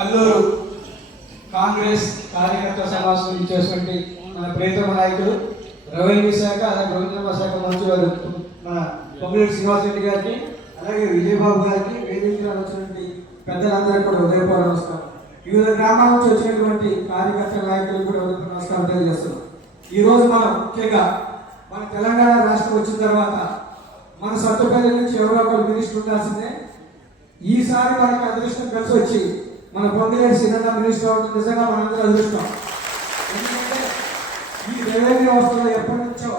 కల్లూరు కాంగ్రెస్ కార్యకర్త సమావేశం ఇచ్చేటువంటి మన ప్రియతమ నాయకులు రెవెన్యూ శాఖ అలాగే రోడ్ల శాఖ మంత్రి గారు మన పొంగులేటి శ్రీనివాస్ రెడ్డి గారికి అలాగే విజయబాబు గారికి వేదికగా వచ్చినటువంటి పెద్దలందరికీ కూడా ఉదయపూర్వ నమస్కారం. వివిధ గ్రామాల నుంచి వచ్చినటువంటి కార్యకర్త నాయకులు కూడా ఉదయపూర్వ నమస్కారం తెలియజేస్తున్నాం. ఈరోజు మనం ముఖ్యంగా మన తెలంగాణ రాష్ట్రం వచ్చిన తర్వాత మన సొంత నుంచి ఎవరో ఒకరు మినిస్టర్ ఉండాల్సిందే. ఈసారి మనకి అదృష్టం కలిసి వచ్చి మన పొందిలేని సినిమా మినిస్టర్ అవడం నిజంగా మనందరూ అదృష్టం. ఎందుకంటే ఈ రెవెన్యూ వ్యవస్థలో ఎప్పటి నుంచో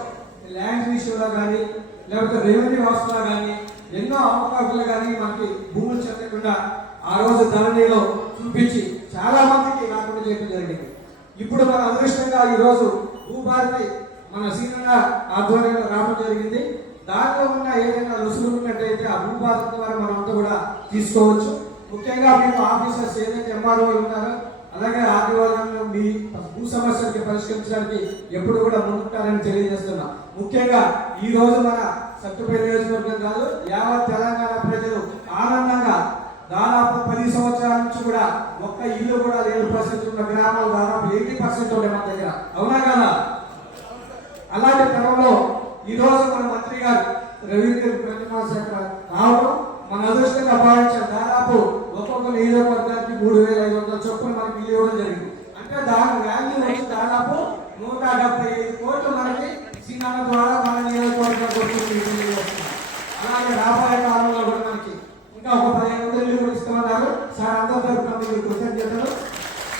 ల్యాండ్ విషయంలో కానీ లేకపోతే రెవెన్యూ వ్యవస్థలో కానీ ఎన్నో అవకాశాలు కానీ మనకి భూములు చెందకుండా ఆ రోజు ధరణిలో చూపించి చాలా మందికి రాకుండా చేయడం జరిగింది. ఇప్పుడు మన అదృష్టంగా ఈరోజు భూభారతి మన సీనన్న ఆధ్వర్యంలో రావడం జరిగింది. దానిలో ఉన్న ఏదైనా రుసులు ఉన్నట్టయితే ఆ భూభారతి ద్వారా మనం అంతా కూడా తీసుకోవచ్చు. ముఖ్యంగా మేము ఆఫీసర్స్ ఏదైతే ఎంఆర్ఓ ఉన్నారో అలాగే ఆదివారంలో మీ భూ సమస్యలకి పరిష్కరించడానికి ఎప్పుడు కూడా ముందుంటారని తెలియజేస్తున్నా. ముఖ్యంగా ఈ రోజు మన సత్తుపేట నియోజకవర్గం కాదు యావత్ తెలంగాణ ప్రజలు ఆనందంగా దాదాపు పది సంవత్సరాల నుంచి కూడా ఒక్క ఇల్లు కూడా లేని పరిస్థితి ఉన్న గ్రామాలు దాదాపు ఎయిటీ పర్సెంట్ ఉన్నాయి మన దగ్గర. అవునా కదా? అలాంటి క్రమంలో ఈ రోజు మన మంత్రి గారు రవీంద్ర ప్రతిమా శాఖ రావడం మన అదృష్టంగా భావించారు. ఏదో నియోజకవర్గానికి మూడు వేల ఐదు వందల చొప్పున మనకి ఇల్లు ఇవ్వడం జరిగింది. అంటే దాని వాల్యూ వచ్చి దాదాపు నూట డెబ్బై ఐదు కోట్లు మనకి సినిమా ద్వారా మన నియోజకవర్గం అలాగే రాబోయే కాలంలో కూడా మనకి ఇంకా ఒక పదిహేను వందల ఇల్లు కూడా ఇస్తామన్నారు సార్ అందరి తరఫున మీకు కృతజ్ఞతలు.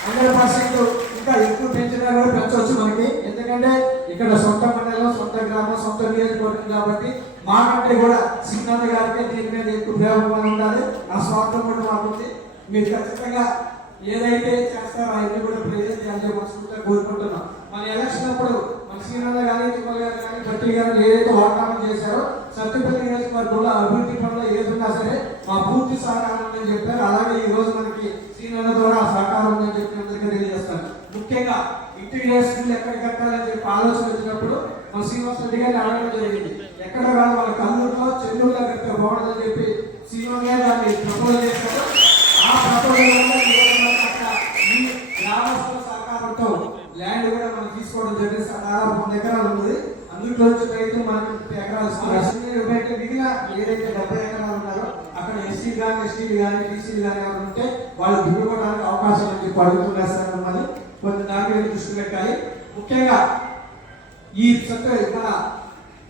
హండ్రెడ్ పర్సెంట్ ఇంకా ఎక్కువ పెంచినా కూడా పెంచవచ్చు మనకి. ఎందుకంటే ఇక్కడ సొంత మండలం సొంత గ్రామం సొంత నియోజకవర్గం కాబట్టి మాకంటే కూడా సిగ్నల్ గారికి దీని మీద ఎక్కువ ప్రేమ స్వార్థం కూడా మాకుంది. మీరు ఖచ్చితంగా ఏదైతే చేస్తారో అవన్నీ కూడా ప్రజలు చేయాలని మనస్ఫూర్తిగా కోరుకుంటున్నాం. మన ఎలక్షన్ అప్పుడు మన శ్రీనన్న గారి తిమ్మల గారు కానీ భట్టి గారు ఏదైతే వాగ్దానం చేశారో సత్యపల్లి నియోజకవర్గంలో అభివృద్ధి పనులు ఏదున్నా సరే మా పూర్తి సహకారం ఉందని చెప్పారు. అలాగే ఈ రోజు మనకి శ్రీనన్న ద్వారా సహకారం ఉందని చెప్పి అందరికీ తెలియజేస్తాను. ముఖ్యంగా ఇంటిగ్రేషన్ ఎక్కడ కట్టాలని చెప్పి ఆలోచన వచ్చినప్పుడు మన శ్రీనివాస రెడ్డి గారిని అడగడం జరిగింది. ఎక్కడ కాదు వాళ్ళ కల్లూరులో చెన్నూరులో కడితే బాగుంటుందని చెప్పి శ్రీనివాస్ గారు దాన్ని ప్రపోజ్ చేశారు. ఆ ప్రపోజల్ గ్రామస్తుల సహకారంతో ల్యాండ్ కూడా మనం తీసుకోవడం జరిగింది. దాదాపు వంద ఎకరాలు ఉంది. అందులో రైతులు మనకి ఎకరాలు బయట మిగిలిన ఏదైతే డెబ్బై ఎకరాలు ఉన్నారో అక్కడ ఎస్సీ కానీ ఎస్టీలు కానీ బీసీలు కానీ ఎవరు ఉంటే వాళ్ళు దున్నుకోవడానికి అవకాశం అని చెప్పి అడుగుతున్నారు సార్ మిమ్మల్ని. కొంచెం దాని మీద దృష్టి పెట్టాలి. ముఖ్యంగా ఈ చక్క మన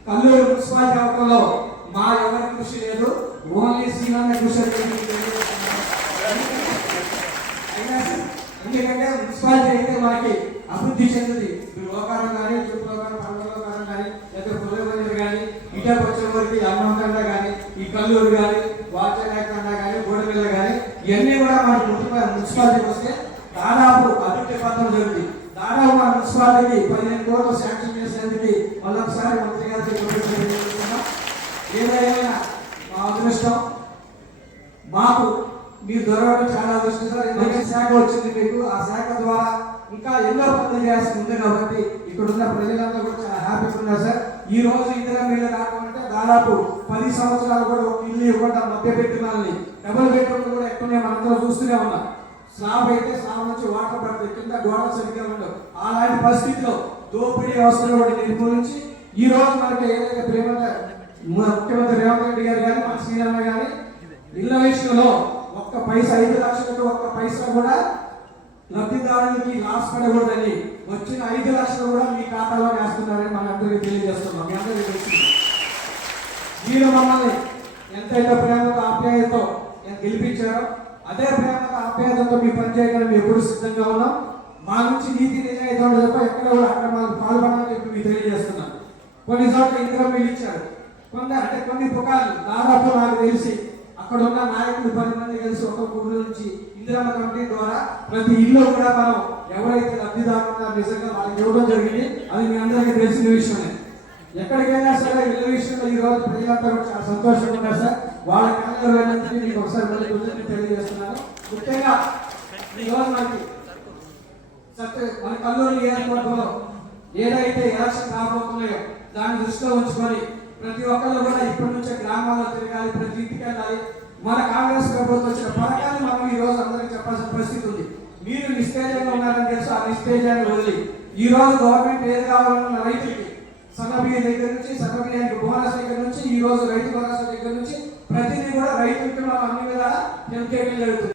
కల్లూరు మున్సిపాలిటీ అవటంలో మా ఎవరి కృషి లేదు. ఓన్లీ శ్రీరామ కృషి అయినా సరే, ఎందుకంటే మున్సిపాలిటీ అయితే మనకి అభివృద్ధి చెందింది ఇప్పుడు లోకాలు కానీ చుట్టులోకారం పండుగలోకారం కానీ లేదా పుల్లమందిర్ కానీ ఇటా వచ్చే వరకు అమ్మకండ కానీ ఈ కల్లూరు కానీ వాచకండ కానీ గోడమిల్ల కానీ ఇవన్నీ కూడా మన మున్సిపాలిటీకి వస్తే దాదాపు అభివృద్ధి పత్రం జరుగుతుంది దాదాపు మన మున్సిపాలిటీకి పదిహేను కోట్లు శాంక్షన్ చేసేందుకు మళ్ళొకసారి మంత్రి గారికి ఏదైనా మాకు మీరు దొరకడం చాలా అదృష్టం సార్ మంచి శాఖ వచ్చింది మీకు. ఆ శాఖ ద్వారా ఇంకా ఎన్నో పనులు చేయాల్సి ఉంది కాబట్టి ఇక్కడ ఉన్న ప్రజలంతా కూడా చాలా హ్యాపీగా ఉన్నారు సార్. ఈ రోజు ఇద్దరు మీరు రావడం దాదాపు పది సంవత్సరాలు కూడా ఒక ఇల్లు ఇవ్వడం మధ్య పెట్టి మనల్ని డబుల్ బెడ్రూమ్ కూడా ఎక్కువనే మనందరం చూస్తూనే ఉన్నాం. స్లాబ్ అయితే స్లాబ్ నుంచి వాటర్ పడుతుంది కింద గోడ సరిగ్గా ఉండవు. అలాంటి పరిస్థితిలో దోపిడీ అవసరం కూడా నిర్మూలించి ఈ రోజు మనకి ఏదైతే ప్రేమ ముఖ్యమంత్రి రేవంత్ రెడ్డి గారు కానీ మన శ్రీరామ కానీ ఇళ్ళ విషయంలో ఒక్క పైసా ఐదు లక్షలకు ఒక్క పైసా కూడా లబ్ధిదారునికి లాస్ పడకూడదని వచ్చిన ఐదు లక్షలు కూడా మీ ఖాతాలో వేస్తున్నారని మనందరికీ తెలియజేస్తున్నాం. మీ అందరికీ తెలిసింది మీరు మమ్మల్ని ఎంతైతే ప్రేమతో ఆప్యాయతో గెలిపించారో అదే ప్రేమతో ఆప్యాయతతో మీ పని చేయడానికి మేము ఎప్పుడు సిద్ధంగా ఉన్నాం. మా నుంచి నీతి నిజాయితీ తప్ప ఎక్కడ కూడా అక్రమాలు పాల్పడాలని చెప్పి మీకు తెలియజేస్తున్నాం. కొన్ని చోట్ల ఇంద్రం మీరు ఇచ్చారు. కొన్ని అంటే కొన్ని పుకాలు దాదాపు నాకు తెలిసి అక్కడ ఉన్న నాయకులు పది మంది కలిసి ఒక గుడి నుంచి ఇందిరమ్మ కమిటీ ద్వారా ప్రతి ఇల్లు కూడా మనం ఎవరైతే లబ్ధిదారు నిజంగా వాళ్ళకి ఇవ్వడం జరిగింది అది మీ అందరికీ తెలిసిన విషయమే. ఎక్కడికైనా సరే ఇళ్ళ విషయంలో ఈ రోజు ప్రజలంతా చాలా సంతోషంగా ఉన్నారు సార్. వాళ్ళ కళ్ళలో వెళ్ళినందుకు మీకు ఒకసారి మళ్ళీ కృతజ్ఞతలు తెలియజేస్తున్నాను. ముఖ్యంగా ఈరోజు మనకి సత్య మన కల్లూరు నియోజకవర్గంలో ఏదైతే ఎలక్షన్ రాబోతున్నాయో దాన్ని దృష్టిలో ఉంచుకొని ప్రతి ఒక్కళ్ళు కూడా ఇప్పటి నుంచే గ్రామాల్లో తిరగాలి ప్రతి ఇంటికి వెళ్ళాలి. మన కాంగ్రెస్ ప్రభుత్వం వచ్చిన పథకాన్ని మనం ఈ రోజు అందరికీ చెప్పాల్సిన పరిస్థితి ఉంది. మీరు నిస్తేజంగా ఉన్నారని తెలుసు ఆ నిస్తేజాన్ని వదిలి. ఈ రోజు గవర్నమెంట్ ఏది కావాలన్న రైతులకి సన్నబియ్య దగ్గర నుంచి సన్నబియ్యానికి బోనస్ దగ్గర నుంచి ఈ రోజు రైతు భరోసా దగ్గర నుంచి ప్రతిదీ కూడా రైతులకి మనం అన్ని విధాలా ఎంకేపీ జరుగుతుంది.